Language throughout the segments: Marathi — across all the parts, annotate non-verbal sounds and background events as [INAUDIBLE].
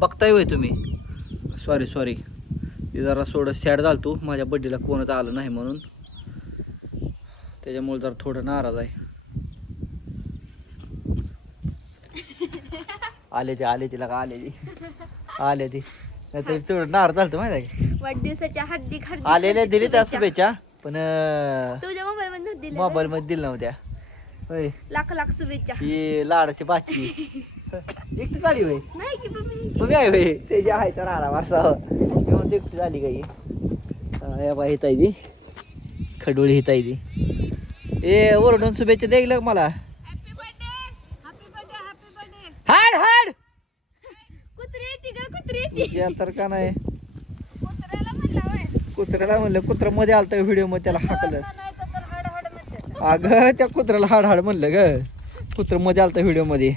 बघताय होय तुम्ही? सॉरी सॉरी ते जरा थोडं सॅड झालतो माझ्या बड्डेला कोणच आलं नाही म्हणून. त्याच्यामुळे जरा थोडं नाराज आहे. आले ते आले तिला का आले ती. आले ती. नाहीतर तेवढं नाराज झालतं माहिती आहे का? वाढदिवसाच्या आलेल्या दिली त्या शुभेच्छा. पण तुझ्या मोबाईल मध्ये दिले मोबाईल मध्ये दिल्या नव्हत्या. होय. लाख लाख शुभेच्छा. ही लाडाची बाची एकटी झाली होय? नाही की मम्मी. तुम्ही आहे होय? त्याची आहे तर राडा वारसा ती एकटी झाली काही या बाई हिताय ती खडोळी हिताय ती ए ओरडून शुभेच्छा द्यायला मला. हाड हाड! कुत्री येते येते. तर का नाही? कुत्र्याला म्हणला कुत्रा मध्ये आलता व्हिडिओमध्ये त्याला हाकलं? अगं त्या कुत्र्याला हाड हाड म्हणलं ग. कुत्रमध्ये आलता व्हिडिओमध्ये.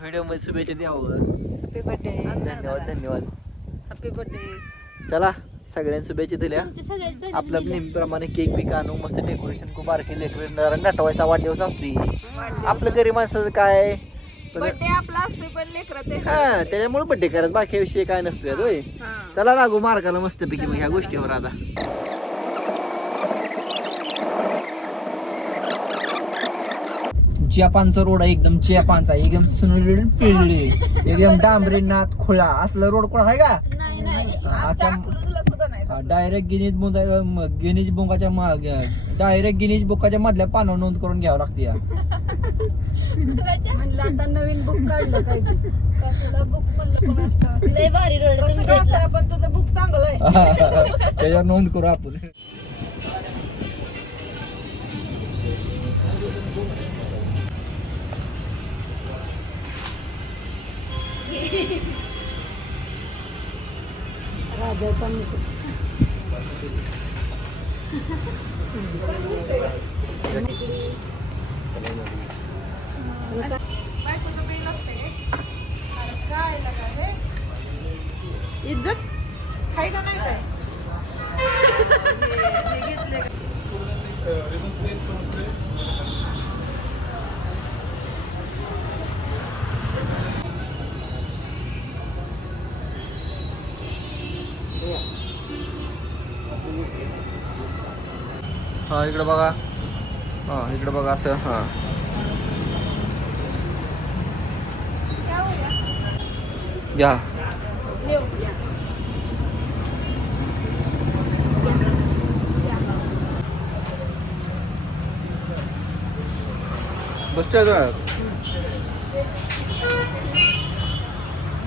हॅपी बर्थडे व्हिडिओमध्ये शुभेच्छा द्यावं हॅपी बर्थडे धन्यवाद धन्यवाद. हॅपी बर्थडे चला सगळ्यांनी शुभेच्छा दिल्या. तुमच्या सगळ्यात बहिणी आपल्या दिल्या. नेहमीप्रमाणे केक बिक आणू मस्त डेकोरेशन खूप बारके लेकर नटवायचा वाढदिवस असते आपलं गरीब माणसाचं काय? पण- बर्थडे आपला असतो पण लेकराचे हा त्याच्यामुळे बड्डे करत बाकी विषय काय नसतोय होय? चला लागू मार्गाला मस्त पैकी मग ह्या गोष्टीवर आता. जपानचा रोड आहे एकदम जपानचा एकदम सुनळी पिळली एकदम डांबरी नाथ खुळा. असला रोड कोण आहे का? नाही नाही. आता डायरेक्ट गिनीज बुंदा गिनीज बुंगाच्या डायरेक्ट गिनीज बुकाच्या मधल्या पानावर नोंद करून घ्यावं लागते या. आता नवीन बुक काढलं बुक म्हणलं लय भारी रोड तुम्ही घेतला. पण तुझं बुक चांगलं आहे. [LAUGHS] त्याच्यावर नोंद करू आपण. मुकुट इज्जत? हाय का नाही काय? [LAUGHS] [LAUGHS] हा इकडे बघा. हा इकडे बघा असं हा. घ्या. का?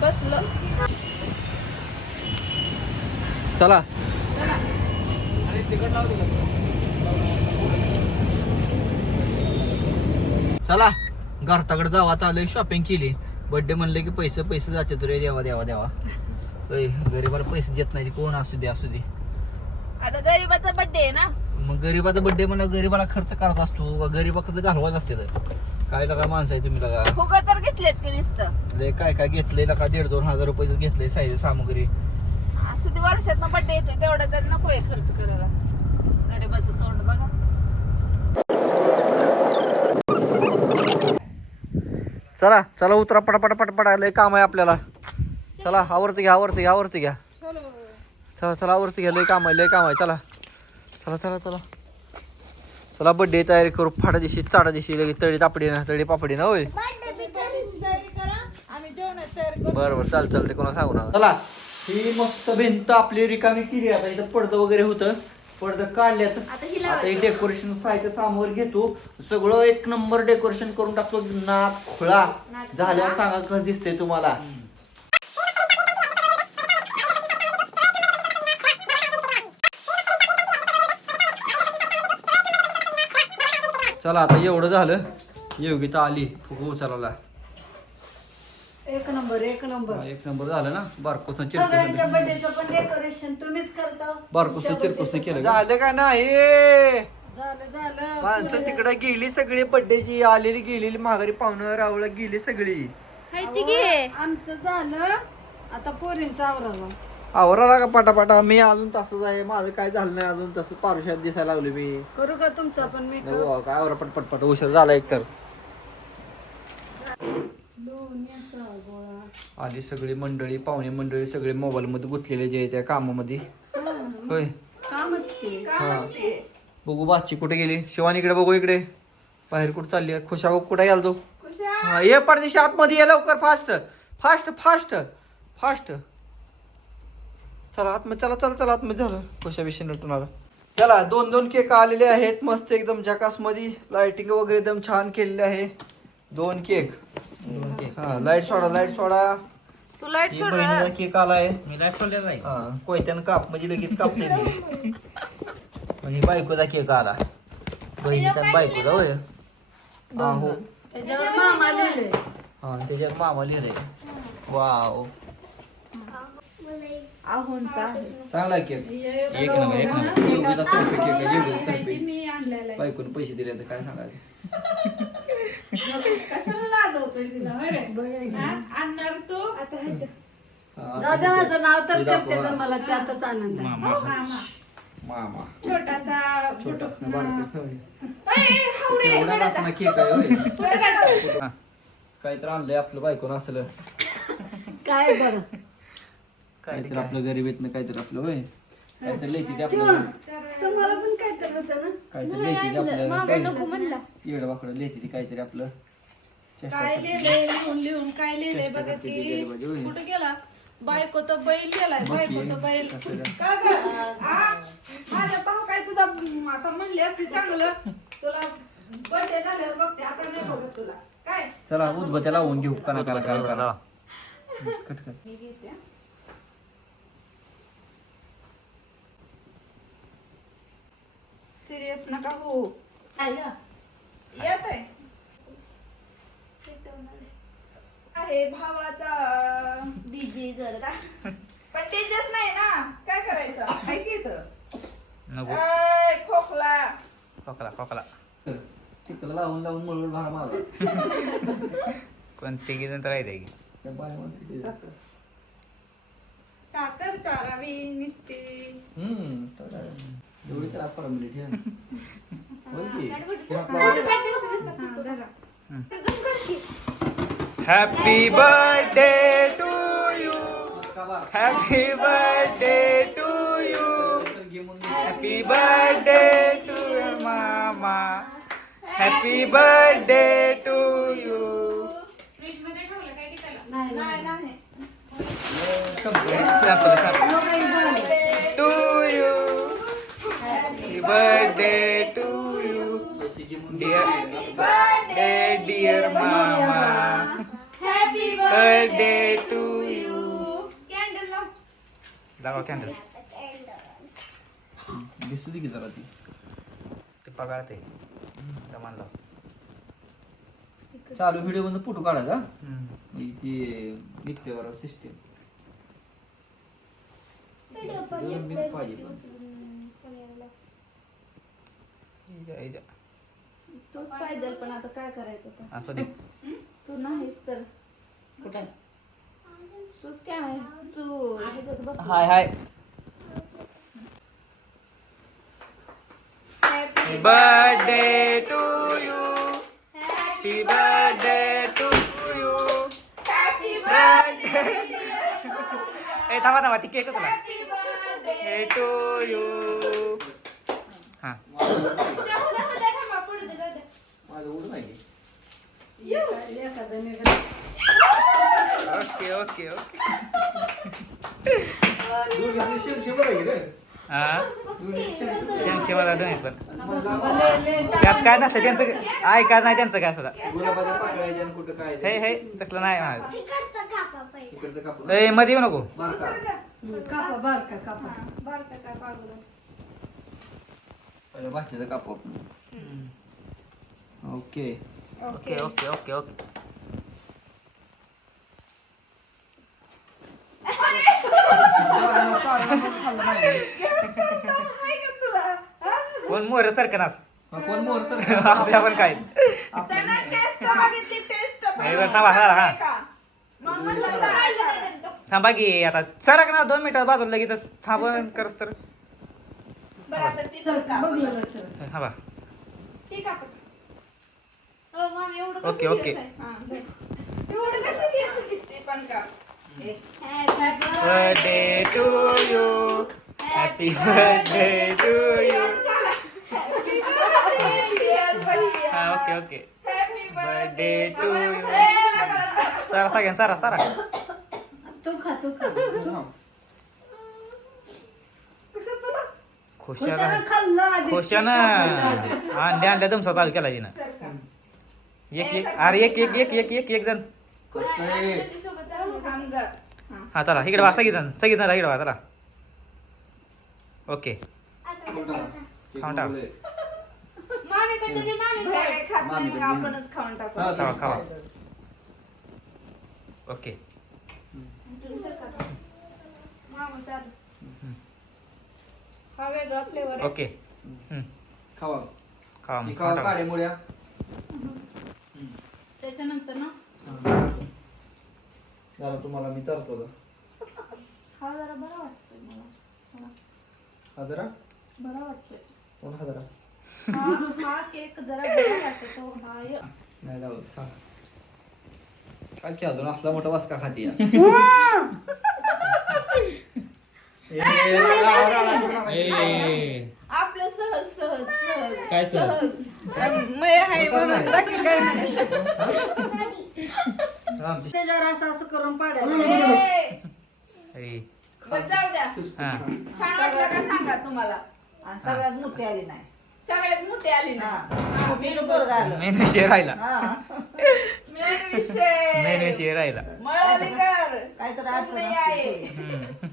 बसलं. चला. चला घरताकडे जावा आता आलोय शॉपिंग केली. बर्थडे म्हणले की पैसे पैसे जाते रे देवा देवा देवा. गरीबाला पैसे देत नाही कोण असू दे असू दे. आता गरीबाचा बर्थडे आहे ना? मग गरीबाचा बर्थडे म्हणलं गरीबाला खर्च करत असतो का गरीबाचं घालवायचं असते तर? काय लगा माणसं आहे तुम्ही लगा? फुगा तर घेतलेत की नुसतं. लय काय काय घेतलंय लका दीड दोन हजार रुपयाचं घेतलंय साहित्य सामग्री. असू दे वर्षात बर्थडे येतो तेवढा तर नको आहे खर्च करायला. गरीबाचं तोंड बघा. चला चला उतरा पटापट पटापटा. लय काम आहे आपल्याला. चला आवरती घ्या आवरती घ्या आवरती घ्या. चला चला आवरती घ्या. लय काम आहे लय काम आहे. चला. चला चला चला. चला बड्डे तयारी करू. फाटा दिशी चाडा दिशी लगेच तळी तापडी ना तळी पापडी ना होय? आम्ही बरं बरं चाल चालते कोणा सांगू ना चला ही मस्त भिंत आपली रिकामी केली आता इथं पडदं वगैरे होतं. पडदं काढल्यात. आता हिला आता हे डेकोरेशन साहित्य सामोर घेतो. सगळं एक नंबर डेकोरेशन करून टाकतो. नाक खुळा. झाल्यावर सांगा कसं दिसतंय तुम्हाला? चला आता एवढं झालं. योगिता आली. फुगू उचलायला. एक नंबर एक नंबर. एक नंबर झालं ना? बारकोसन सगळ्यांच्या चिरकोसन बर्थडेचं पण डेकोरेशन तुम्हीच करता. बारकोसन चिरकोसन केलं झालं का नाही? झालं झालं. माणसं तिकडे गेली सगळी बड्डेची आलेली गेलेली माघारी पाहुणं रावळा गेली सगळी. माहिती घे आमचं झालं. आता पोरींचं आवरावं. आवरा का पाटापाटा? मी अजून तसंच आहे. माझं काय झालं नाही अजून? तसं पारुशात दिसायला लागलो मी. करू का तुमचा पण बाबा, काय आवरा पटपट पट उशीर झाला एक तर लोण्याचा गोळा आधी सगळी मंडळी पाहुणे मंडळी सगळे मोबाईल मध्ये गुंतलेले जे त्या कामामध्ये. होय. हा. बघू बाची कुठे गेली? शिवानी इकडे बघू इकडे. बाहेर कुठे चालली? आहे खुशा बघ कुठे गेला तो? हा ये पडदेशी आतमध्ये ये लवकर फास्ट फास्ट फास्ट फास्ट चला आतमध्ये चला चला चला आतमध्ये झालं. खुशा विषय नटून आला. चला दोन दोन केक आलेले आहेत. मस्त एकदम जकासमध्ये. लाइटिंग वगैरे एकदम छान केलेले आहे. दोन केक. हा लाइट सोडा लाइट सोडा. तू लाइट ही सोड. केक आलाय. मी लाइट सोडलेला आहे हा कोयत्यानं काप म्हणजे लगेच कापते ते. म्हणजे बायकोचा केक आला. बहिणीचा आणि बायकोचा होय. हा हो त्याच्यावर मामा लिहिले हा त्याच्यात मामा लिहिलंय. वाव. आहोंचा आहे. चांगला केक एक नंबर एक नंबर. योगीचा तर्फे केक आहे योगी तर्फे बायकोने पैसे दिले तर काय सांगायचं? [LAUGHS] कशाला लाजवतोय तिला? हा? आणणार तू? हा, दादा माझं नाव तर हे करते. तर मला त्यातच आनंद आहे. मामा. मामा. छोटासा छोटा बारकोस होय. अय, हावरे, एवढा केक आहे होय. काहीतरी आणलंय आपलं बायकोनं असलं. काय बरं? काहीतरी आपलं गरीबीतनं काहीतरी आपलं होय. काहीतरी लिहिते ते आपलं तुम्हाला पण काय तर होतं ना. काहीतरी लिहिते ते आपलं इकडे वाकडं लिहिते ती काहीतरी आपलं. चेष्टा काय करते. लिहिलंय लिहून लिहून काय लिहिलंय चेष्टा बघा करते ती. कुठे गेला? बायकोचा बैल गेलाय. बायकोचा बैल. का? ग? आ? माझा भाऊ काय तुझा म, आता म्हणली असती चांगलं. तुला बर्थडे झाल्यावर बघते आता नाही बघत तुला. काय? चला उदबत्या लावून घेऊ. कना कना कना कना कट कट मी घेते. सिरियस नका हो येत आहे आहे भावाचा डीजे जर का पण तेजस नाही ना काय करायचं आहे की इथं? नको ऐ, खोकला खोकला खोकला टिकलं लावून लावून मळून भार मारला कोणते की नंतर आहे की त्या बाया माणसाची साखर. साखर चारावी निसते हम्म तर काय. एवढी तर आपण मिनिट [LAUGHS] धरा. Happy birthday to you? Happy birthday to you. Happy birthday to मामा हॅपी बर्थडे टू यू नाही नाही. नाही टू यू टू यू पैसे घे म्हणून. डिअर बर्थडे डिअर मामा happy birthday to you candle लाव लावा कॅन्डल दिसू दे की जरा ती. ते पगारते जमान लाव चालू व्हिडिओमध्ये फोटो काढायचा ती निघते बरोबर सिस्टीम पाहिजे पण. तूच पाहिजे पण आता काय करायचं आता? असू दे. तू नाहीस तर. तूच काय आहे? तू ह्याच्यात बस. Hi hi. Happy birthday to you. Happy birthday to you. Happy [LAUGHS] ए थांबा थांबा ती केक तुला. Birthday. हे टू यू माझं उड नाही एखाद्याने ओके ओके ओके? हा त्यांची मला दोन्ही पण त्यात काय नसतं त्यांचं ऐका नाही त्यांचं काय सुद्धा गुलाबाच्या पाकळ्या आणि कुठं काय हे हे तसलं नाही माझं इकडचं कापा पहिले इकडचं कापून ए मध्ये येऊ नको बारका. कापा बारका कापा पहिलं भाच्याचं कापू आपण okay okay okay okay okay कोण मोर सारखं ना मग कोण मोर तर आपल्या पण काय त्यानं टेस्ट बघितली टेस्ट बघ, थांबा, की आता सरक ना दोन मिनिटं बाजूला लगेच थांबून करत तर बरं आता ती सर जर का बघलेलं सर थांबा ठीक आहे हो मामी एवढं ओके, कसं ओके. serious आहे? हा, बरं. एवढं कसं केस ते पण का ए, birthday to you happy birthday to you Happy birthday, dear भैया. हा okay okay Happy birthday birthday. To you ए, लगा. चला सगळ्यांना चला चला तू खा तू खा कसं तुला? खुशाला खुशानं अंड्या अंड्या तुमचा चालू केला तिनं? एक एक अरे एक एक एक एक एक एक जण. हा. हा चला इकडे वा सगळी जण सगळी जण इकडे वा चला. ओके. खाऊन टाक. खावा. खावा ओके. मामा चाल. हा वेगळा फ्लेवर आहे ओके. हम्म, खावा. काळे मुळ्या. त्याच्यानंतर ना? जरा तुम्हाला मी तरतो हा जरा बरा वाटतोय मला. हा. जरा? बरा वाटतोय. कोण हा जरा? हा हा केक जरा बरा वाटतो हा य- नाही लावत खा काय की अजून असला मोठा वासका खाती आपलं सहज सहज सहज. काय सहज? मय आहे म्हणून बाकी काय नाही. त्याच्यावर असं असं करून पाडायचं. ए, ए, बरं जाऊ द्या. हा. छान वाटलं का सांगा तुम्हाला? आणि सगळ्यात मोठी आली नाही. सगळ्यात मोठी आली ना? हा, मेन गोष्ट. मेन विषय राहिला. मेन विषय. मेन विषय राहिला. मळवलीकर काय तर कोण अडचण असते आहे. हम्म.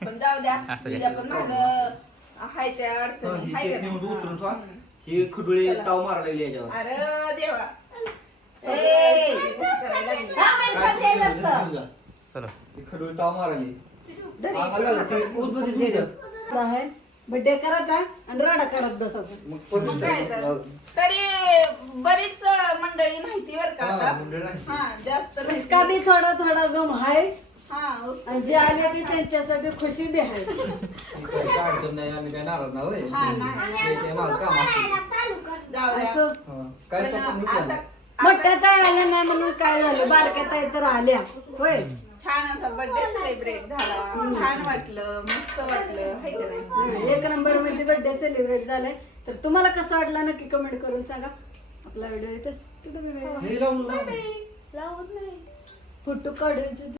पण जाऊ द्या असं काय? तुझ्या पण माग हाय त्या अडचणी हाय का? नाही? ही खडुळी ताव मारलेली याच्यावर. अरे देवा. ए, करायला लागली. चलो. ही खडुळी ताव. आम्हाला ती. आहे बड्डे करायचा आणि राडा काढत बसायचा मग परत मग काय तर? बरीच मंडळी माहिती बर का हा, आता मंडळी नाही. हा जास्त इसका बी थोडा थोडा गम आहे हा आणि जे आले ते त्यांच्यासाठी खुशी बी आहे. ती काही अडचण नाही आम्ही काय नाराज नाही होय. हा, नाही, नाही. ते- ते माझं काम असतं. जाऊ द्या. असं? हा. काय पण स्वप्न असं निघलं? मोठ्या ताई आल्या नाही म्हणून काय झालं? बारक्या ताई तर आल्या. होय? छान असा बर्थडे सेलिब्रेट झाला. छान वाटलं मस्त वाटलं. हाय का नाही? एक नंबरमध्ये बर्थडे सेलिब्रेट झालाय. तर तुम्हाला कसं वाटलं नक्की कमेंट करून सांगा. आपला व्हिडिओ इथेच हे लावून लावून. फोटो काढायचे